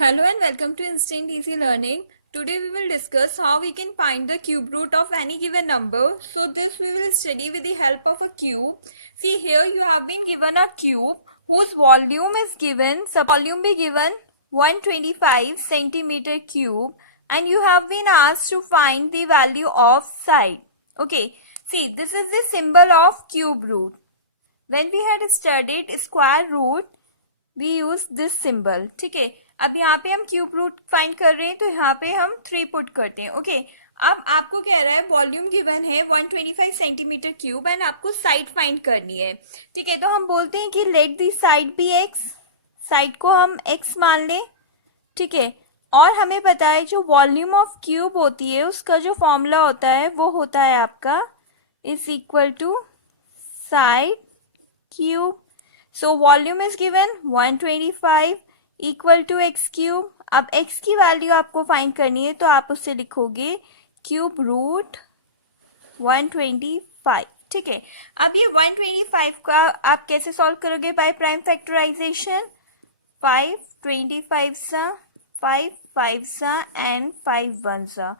Hello and welcome to Instant Easy Learning. Today we will discuss how we can find the cube root of any given number. So this we will study with the help of a cube. See here you have been given a cube whose volume is given. Volume be given 125 centimeter cube and you have been asked to find the value of side. Okay. See this is the symbol of cube root. When we had studied square root we use this symbol. ठीक है, अब यहाँ पे हम cube root find कर रहे हैं तो यहाँ पे हम 3 पुट करते हैं. ओके, अब आपको कह रहा है वॉल्यूम गिवन है 125 सेंटीमीटर क्यूब एंड आपको साइड फाइंड करनी है. ठीक है, तो हम बोलते हैं कि let the side be x, side को हम एक्स मान लें. ठीक है, और हमें पता है जो वॉल्यूम ऑफ क्यूब होती है उसका जो फॉर्मूला होता है वो होता है आपका is equal to side cube. So volume is given 125 equal to x cube. अब x की वैल्यू आपको फाइंड करनी है तो आप उससे लिखोगे क्यूब रूट 125. ठीक है, अब ये 125 का आप कैसे सॉल्व करोगे? Bye prime factorisation. 5 25 सा 5 5 सा एंड 5 1 सा.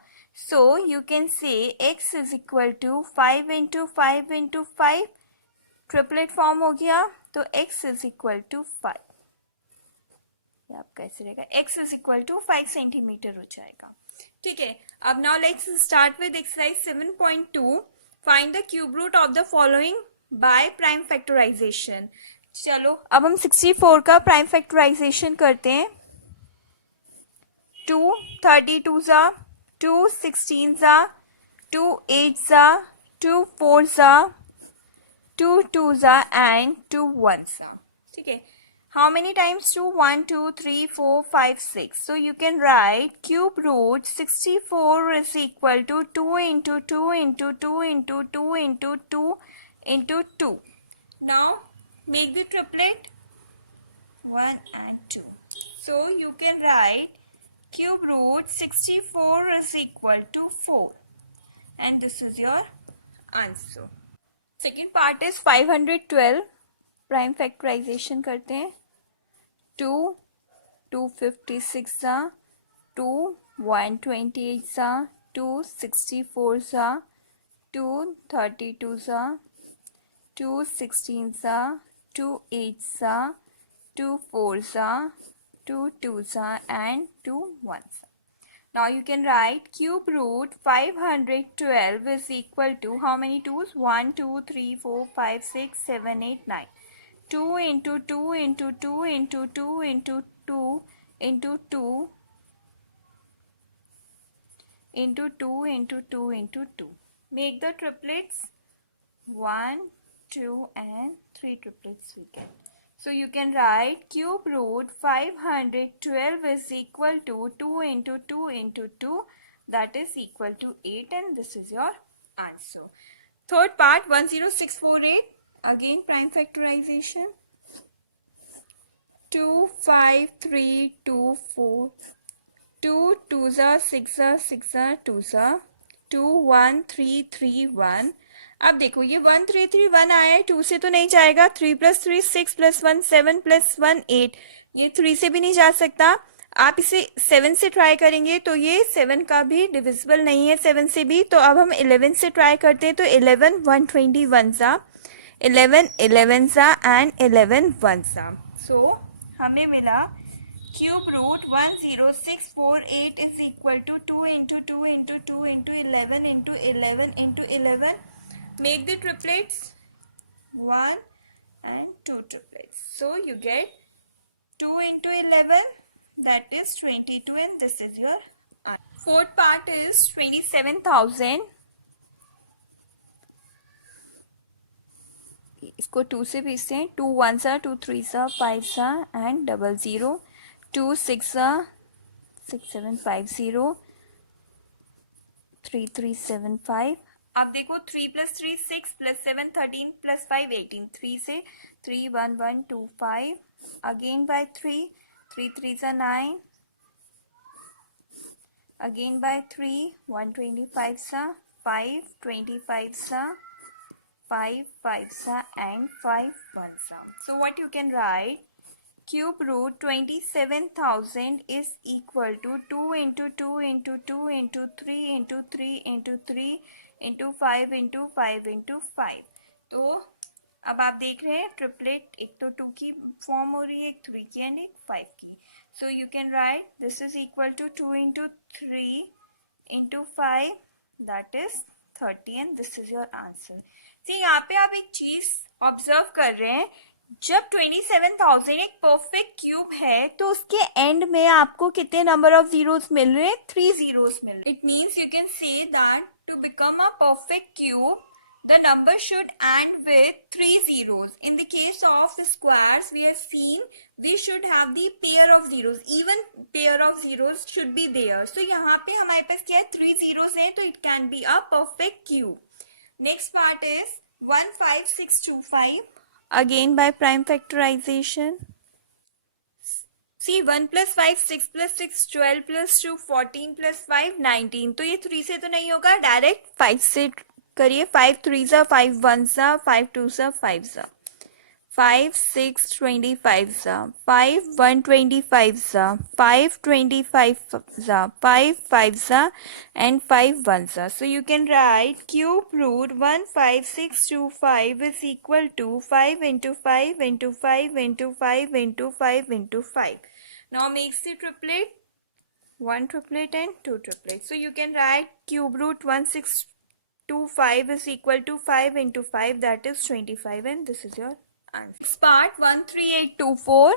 So you can say x is equal to 5 into 5 into 5. Triplet form हो गया तो x इज इक्वल टू 5. आप कैसे रहेगा? x is equal to 5 centimetre हो जाएगा. ठीक है, अब now let's start with exercise 7.2. Find the cube root of the following by prime factorisation. चलो अब हम 64 का प्राइम फैक्टराइजेशन करते हैं. 2 32 सा 2 16 सा 2 8 सा 2 4 सा 2 2s and 2 1s. ठीक है, how many times 2? 1 2 3 4 5 6. So you can write cube root 64 is equal to 2 into 2 into 2 into 2 into 2 into 2. Now make the triplet 1 and 2. So you can write cube root 64 is equal to 4 and this is your answer. Second part is 512. Prime factorisation करते हैं. 2 256 सा 2 128 सा 2 64 सा 2 32 सा 2 16 सा 2 8 सा 2 4 सा 2 2 सा एंड 2 1 सा. Now you can write cube root 512 is equal to how many 2's? 1, 2, 3, 4, 5, 6, 7, 8, 9. 2 into 2 into 2 into 2 into 2 into 2 into 2 into 2 into 2. Make the triplets 1, 2 and 3 triplets we get. So you can write cube root 512 is equal to 2 into 2 into 2, that is equal to 8 and this is your answer. Third part 10648. Again prime factorization. 2 5 3 2 4 2 2s are 6 are 6 are 2s are 2 1 3 3 1. अब देखो ये 1 3 3 1 आया है, 2 से तो नहीं जाएगा. 3 + 3 6 + 1 7 + 1 8. ये 3 से भी नहीं जा सकता. आप इसे 7 से ट्राई करेंगे तो ये 7 का भी डिविजिबल नहीं है 7 से भी. तो अब हम 11 से ट्राई करते हैं. तो 11 121 सा 11 11 सा एंड 11 1 सा. सो हमें मिला cube root 10648 is equal to 2 into 2 into 2 into 11 into 11 into 11. Make the triplets 1 and 2 triplets. So you get 2 into 11, that is 22 and this is your answer. Fourth part is 27,000. इसको 2 से भेजते हैं. 2 1 सा 2 3 सा 5 सा एंड 00. 2 6 सा 6 7 5 0 3 3 7 5. अब देखो 3 + 3 6 + 7 13 + 5 18. 3 से 3 1 1 2 5. Again by 3 3 3s are 9. Again by 3 125 sa 5 25 sa 5 5 sa and 5 1 sa. So what you can write? cube root 27,000 is equal to 2 into 2 into 2 into 3 into 3 into 3 into 5 into 5 into 5. तो अब आप देख रहे हैं ट्रिपलेट, एक तो 2 की फॉर्म हो रही है, एक 3 की एंड एक 5 की. So you can write this is equal to 2 into 3 into 5, that is 30 and this is your answer. See यहाँ पे आप एक चीज ऑब्जर्व कर रहे हैं, जब 27,000 एक परफेक्ट क्यूब है तो उसके एंड में आपको कितने नंबर ऑफ जीरोस मिल रहे हैं? 3 जीरोस मिल रहे हैं. It means you can say that to become a perfect cube the number should end with 3 zeros. In the case of squares, we are seeing we should have the pair of zeros. Even pair of zeros should be there. So यहाँ पे हमारे पास क्या है? 3 zeros हैं, तो it can be a perfect cube. Next part is 15625. Again by prime factorization. See 1 plus 5 6 plus 6 12 plus 2 14 plus 5 19. तो ये 3 से तो नहीं होगा, डायरेक्ट 5 से करिए. 5 3 सा 5 1 सा 5 2 सा 5 सा 5 6 25 सा 5 1 25 सा 5 25 सा 5 5 सा and 5 1 सा. So you can write cube root 15625 is equal to 5 into 5 into 5 into 5 into 5 into 5. Now makes the triplet, one triplet and two triplets. So you can write cube root 1625 is equal to 5 into 5, that is 25, and this is your answer. It's part 13824.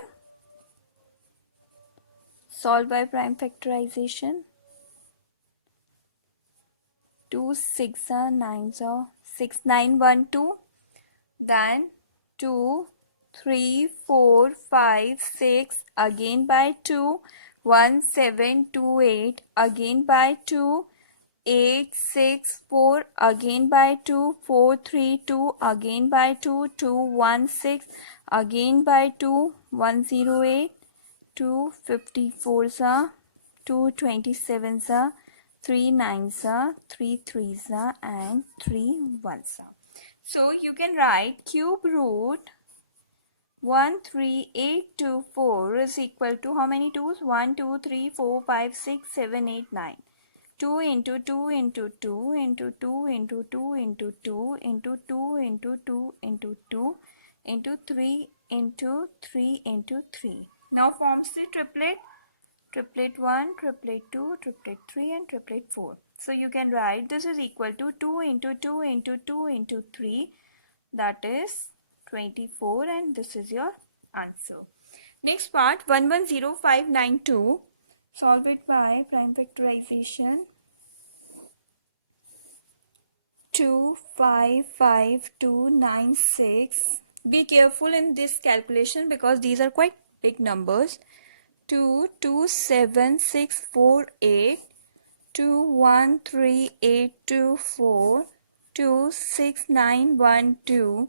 Solve by prime factorization. 2 6 are 9 are 6 9 1 2. Then 2 3 4 5 6 again by 2. 1 7 2 8 again by 2. 8 6 4 again by 2. 4 3 2 again by 2. 2 1 6 again by 2. 1 0 8 2 54 are 2 27 are 3 9 are 3 3 are and 3 1 are. So you can write cube root 13824 is equal to how many 2's? 1 2 3 4 5 6 7 8 9. 2 into 2 into 2 into 2 into 2 into 2 into 2 into 2 into 2 into 3 into 3 into 3. Now forms the triplet. Triplet 1, triplet 2, triplet 3 and triplet 4. So you can write this is equal to 2 into 2 into 2 into 3, that is 24, and this is your answer. Next part 110592. Solve it by prime factorization. 2559296. Be careful in this calculation because these are quite big numbers. 227648, 213824, 26912,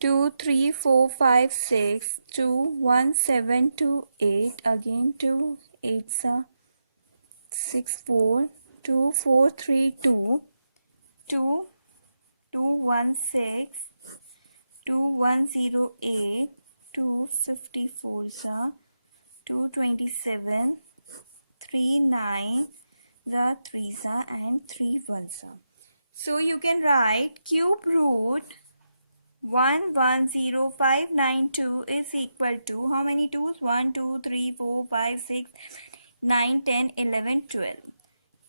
23456, 21728, again 2 8 64, 2432, 2216, 2108, 254 227, 39 the 3 and 3 1. So you can write cube root 110592 is equal to how many 2's? 1 2 3 4 5 6 9 10 11 12.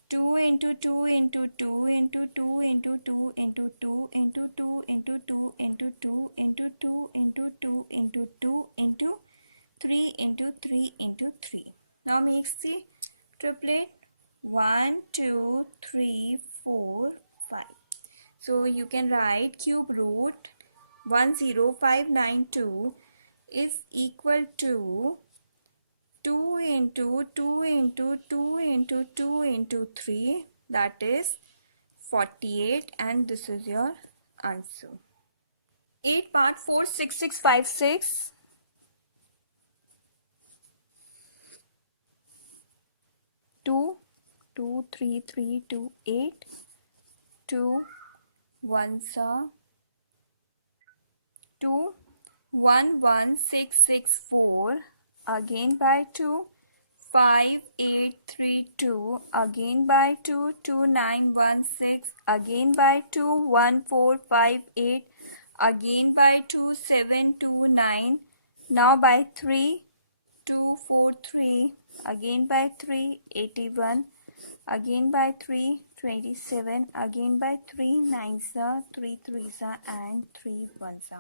2 into 2 into 2 into 2 into 2 into 2 into 2 into 2 into 2 into 2 into 2 into 2 into 3 into 3 into 3. Now makes the triplet 1 2 3 4 5. So you can write cube root 10592 is equal to 2 into 2 into 2 into 2 into 3, that is 48, and this is your answer. 8 part 46656. 2 2 3 3 2 8, 2 1 2 1 1 6 6 4 again by 2, 5, 8, 3, 2, again by 2, 2, 9, 1, 6, again by 2, 1, 4, 5, 8, again by 2, 7, 2, 9, now by 3, 2, 4, 3, again by 3, 81, again by 3, 27, again by 3, 9 sa, 3 3 sa, and 3 1 sa.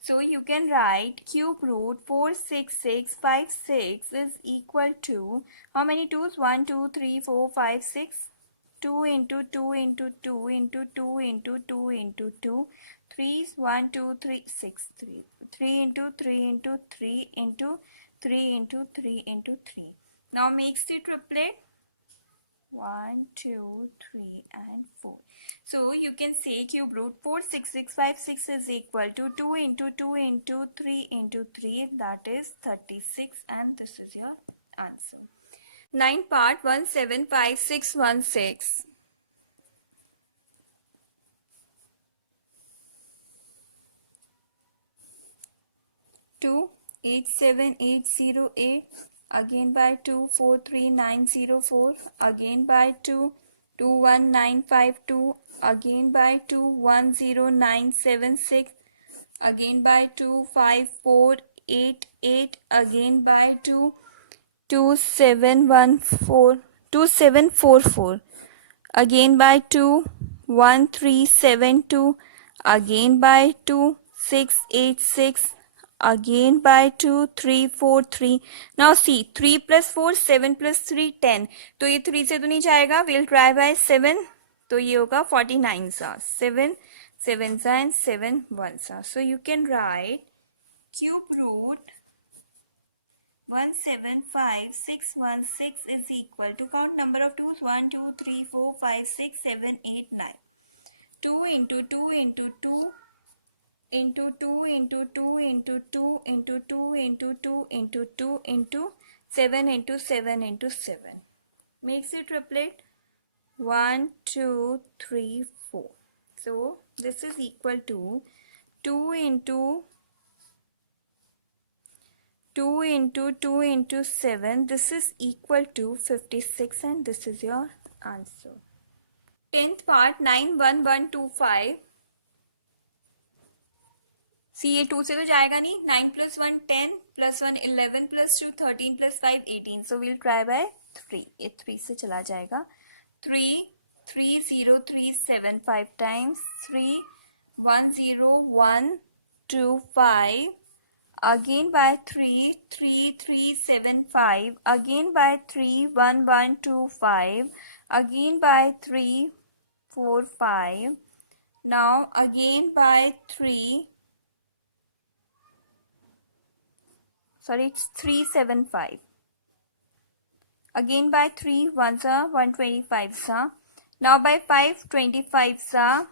So you can write cube root 46656 is equal to how many 2's? 1, 2, 3, 4, 5, 6. 2 into 2 into 2 into 2 into 2 into 2. 3's 1, 2, 3, 6, 3. 3 into 3 into 3 into 3 into 3 into 3. Now makes the triplet 1, 2, 3, and 4. So you can say cube root 46656 is equal to 2 into 2 into 3 into 3, that is 36, and this is your answer. 9 part 175616. 2, 87808, again by 2, 43904, again by 2, 21952, again by 2, 10976, again by 2, 5488, again by 2, 2714, 2744, again by 2, 1372, again by 2, 686, again by 2, 343. Now see, 3 plus 4, 7 plus 3, 10. तो ये 3 से तो नहीं जाएगा. We'll try by 7. तो ये होगा 49 सा. 7 7 सा and 7 1 सा. So you can write cube root 175616 is equal to count number of 2's 1, 2, 3, 4, 5, 6, 7, 8, 9. 2 into 2 into 2 into 2 into 2 into 2 into 2 into 2 into 2 into 7 into 7 into 7 makes it triplet 1, 2, 3, 4. So this is equal to 2 into 2 into 2 into 7. This is equal to 56, and this is your answer. 10th part 91125. सी ये 2 से तो जाएगा नहीं. 9 plus 1 10 plus 1 11 plus 2 13 plus 5 18. So we'll try by 3. ये 3 से चला जाएगा. 3 3 0 3 7 5 times 3 1 0 1 2 5. Again by 3 3 3 7 5. Again by 3 1 1 2 5. Again by 3 4 5. Now again by 3. Sorry, it's 375. Again by 3 1 sa 125 sa. Now by 5 25 sa,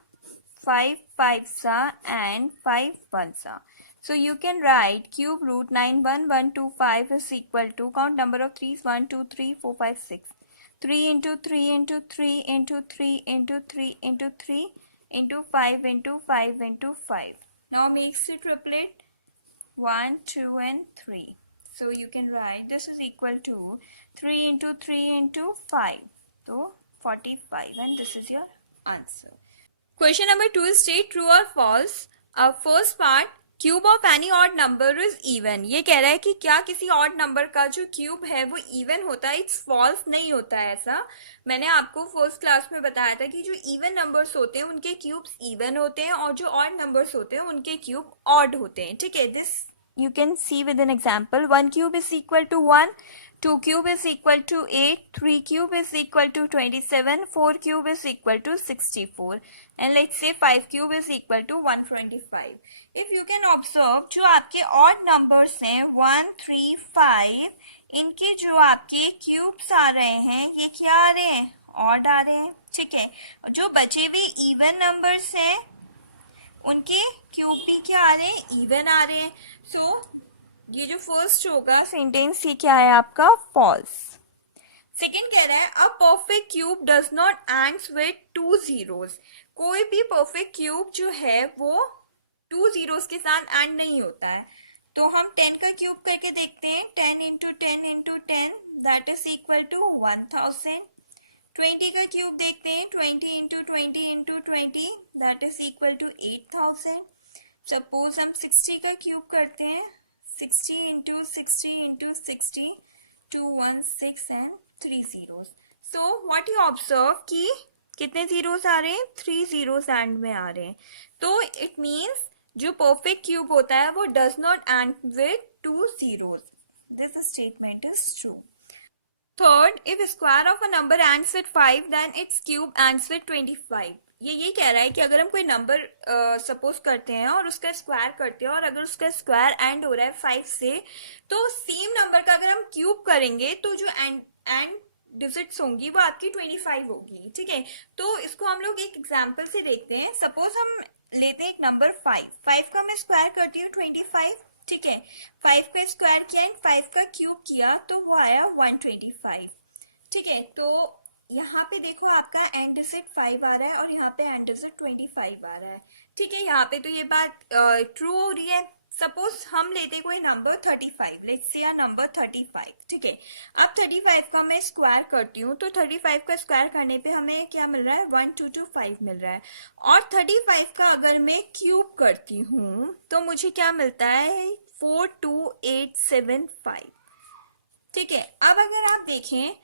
5 5 sa, and 5 1 sa. So you can write cube root 91125 is equal to count number of 3's 1 2 3 4 5 6. 3 into 3 into 3 into 3 into 3 into 3 into 5 into 5 into 5. Now makes the triplet 1, 2, and 3. So you can write this is equal to 3 into 3 into 5. So 45, and this is your answer. Question number 2 is state true or false. First part, cube of any odd number is even. ये कह रहा है कि क्या किसी odd number का जो cube है वो इवन होता है. इट्स फॉल्स, नहीं होता है ऐसा. मैंने आपको फर्स्ट क्लास में बताया था कि जो इवन नंबर्स होते हैं उनके क्यूब्स इवन होते हैं और जो ऑड नंबर्स होते हैं उनके क्यूब ऑड होते हैं. ठीक है, this you can see with an example. 1 cube is equal to 1, 2 cube is equal to 8, 3 cube is equal to 27, 4 cube is equal to 64, and let's say 5 cube is equal to 125. If you can observe, जो आपके odd numbers हैं 1, 3, 5, इनके जो आपके cubes आ रहे हैं ये क्या आ रहे हैं? ऑड आ रहे हैं. ठीक है, जो बचे हुए इवन नंबर्स हैं उनके क्यूब भी क्या आ रहे हैं? इवन आ रहे हैं. सो ये जो फर्स्ट होगा सेंटेंस ये क्या है आपका? फॉल्स. सेकेंड कह रहा है अ perfect cube does not ends with 2 zeros. कोई भी परफेक्ट क्यूब जो है वो 2 zeros के साथ एंड नहीं होता है. तो हम 10 का क्यूब करके देखते हैं. 10 into 10 into 10 that is equal to 1000. 20 का क्यूब देखते हैं. 20 into 20 into 20 that is equal to 8000. Suppose हम 60 का क्यूब करते हैं. 60 into 60 into 60 216 and 3 zeros. So what you observe कि कितने जीरोस आ रहे हैं? 3 zeros एंड में आ रहे हैं. तो इट मीन्स जो परफेक्ट क्यूब होता है वो does not and with 2 zeros. This statement is true. Third, if square of a number ends with 5, then its cube ends with 25. ये कह रहा है कि अगर हम कोई नंबर सपोज करते हैं और उसका स्क्वायर करते हैं और अगर उसका स्क्वायर एंड हो रहा है 5 से, तो सेम नंबर का अगर हम क्यूब करेंगे तो जो एंड डिजिट्स होंगी वो आपकी 25 होगी. ठीक है, तो इसको हम लोग एक एग्जांपल से देखते हैं. सपोज हम लेते हैं एक नंबर 5 का मैं स्क्वायर करती हूँ 25. ठीक है, 5 का स्क्वायर किया एंड 5 का क्यूब किया तो वो आया 125. ठीक है, तो यहाँ पे देखो आपका एंड डिजिट 5 आ रहा है और यहाँ पे एंड डिजिट 25 आ रहा है. ठीक है, यहाँ पे तो ये बात ट्रू हो रही है. सपोज हम लेते कोई नंबर 35. Let's say number 35. ठीक है, अब 35 का मैं स्क्वायर करती हूँ तो 35 का स्क्वायर करने पे हमें क्या मिल रहा है? 1225 मिल रहा है. और 35 का अगर मैं क्यूब करती हूँ तो मुझे क्या मिलता है? 42875. ठीक है, अब अगर आप देखें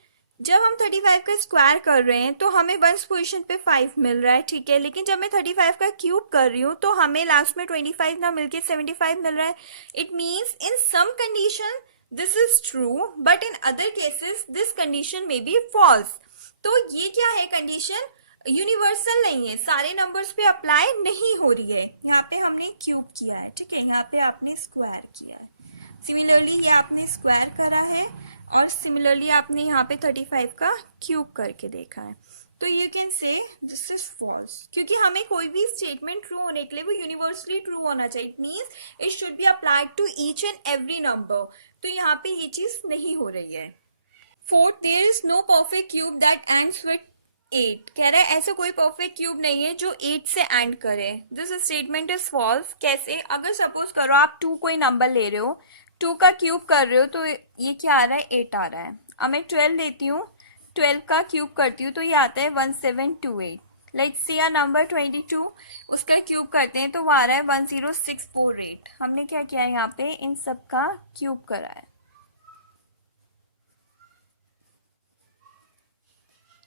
जब हम 35 का स्क्वायर कर रहे हैं तो हमें वंस पोजीशन पे 5 मिल रहा है. ठीक है, लेकिन जब मैं 35 का क्यूब कर रही हूँ तो हमें लास्ट में 25 ना मिलके 75 मिल रहा है. It means in some condition this is true but in other cases this condition may be false. तो ये क्या है कंडीशन? यूनिवर्सल नहीं है, सारे नंबर्स पे अप्लाई नहीं हो रही है. यहाँ पे हमने क्यूब किया है. ठीक है, यहाँ पे आपने स्क्वायर किया है. सिमिलरली ये आपने स्क्वायर करा है और सिमिलरली आपने यहाँ पे 35 का क्यूब करके देखा है. तो you can say this is false, क्योंकि हमें कोई भी स्टेटमेंट ट्रू होने के लिए वो यूनिवर्सली ट्रू होना चाहिए. It means it should be applied to each and every number. तो यहाँ पे ये चीज नहीं हो रही है. Fourth, there is no perfect cube that ends with 8. कह रहा है ऐसा कोई परफेक्ट क्यूब नहीं है जो 8 से एंड करे. This statement is false. कैसे? अगर सपोज करो आप 2 कोई नंबर ले रहे हो, 2 का क्यूब कर रहे हो तो ये क्या आ रहा है? 8 आ रहा है. अब मैं 12 लेती हूँ, 12 का क्यूब करती हूँ तो ये आता है 1728. लेट्स सी नंबर 22, उसका क्यूब करते हैं तो वो आ रहा है 10648. हमने क्या किया है? यहाँ पे इन सब का क्यूब करा है.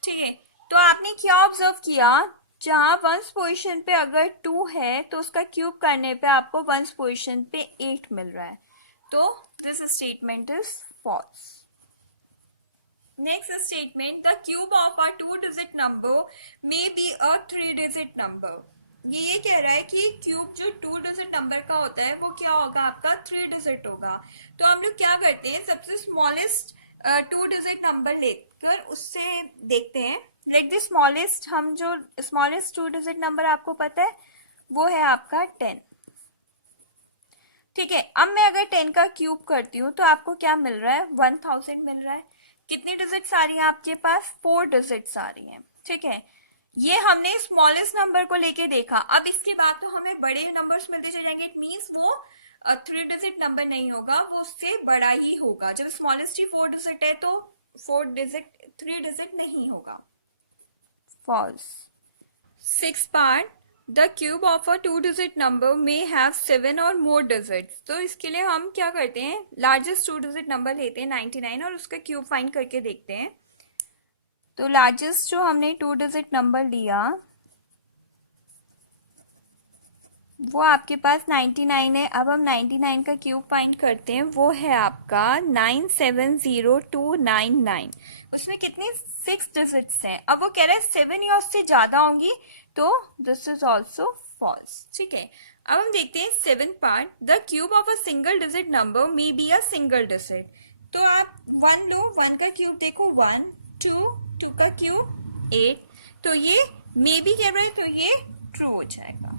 ठीक है, तो आपने क्या ऑब्जर्व किया? जहां वंस पोजीशन पे अगर 2 है तो उसका क्यूब करने पे आपको वंस पोजीशन पे 8 मिल रहा है. तो this statement is false. Next statement, the cube of a 2-digit number may be a 3-digit number. ये कह रहा है कि क्यूब जो 2-digit नंबर का होता है वो क्या होगा? आपका 3-digit होगा. तो हम लोग क्या करते हैं? सबसे स्मॉलेस्ट 2-digit नंबर लेकर उससे देखते हैं. लेट द स्मॉलेस्ट, हम जो स्मॉलेस्ट 2-digit नंबर आपको पता है वो है आपका 10. ठीक है, अब मैं अगर 10 का क्यूब करती हूँ तो आपको क्या मिल रहा है? 1000 मिल रहा है. कितनी डिजिट्स आ रही हैं आपके पास? 4 डिजिट्स आ रही हैं. ठीक है, ये हमने स्मॉलेस्ट नंबर को लेके देखा. अब इसके बाद तो हमें बड़े नंबर्स मिलते चले जाएंगे. इट मीन्स वो 3-digit नंबर नहीं होगा, वो उससे बड़ा ही होगा. जब स्मॉलेस्ट ही 4 डिजिट है तो 3-digit नहीं होगा. False. 6 part, the cube of a 2-digit number may have 7 और मोर डिजिट्स. तो इसके लिए हम क्या करते हैं? लार्जेस्ट 2-digit नंबर लेते हैं 99 और उसका क्यूब फाइंड करके देखते हैं. तो लार्जेस्ट जो हमने 2-digit नंबर लिया वो आपके पास 99 है. अब हम 99 का क्यूब फाइंड करते हैं. वो है आपका 970299. उसमें कितनी 6 डिजिट्स हैं. अब वो कह रहा है 7 या उससे ज्यादा होंगी, तो दिस इज ऑल्सो फॉल्स. ठीक है, अब हम देखते हैं 7 part, the cube of a single digit number may be a single digit. तो आप 1 लो, 1 का क्यूब देखो 1, 2 का क्यूब 8. तो ये मे बी कह रहा है तो ये ट्रू हो जाएगा.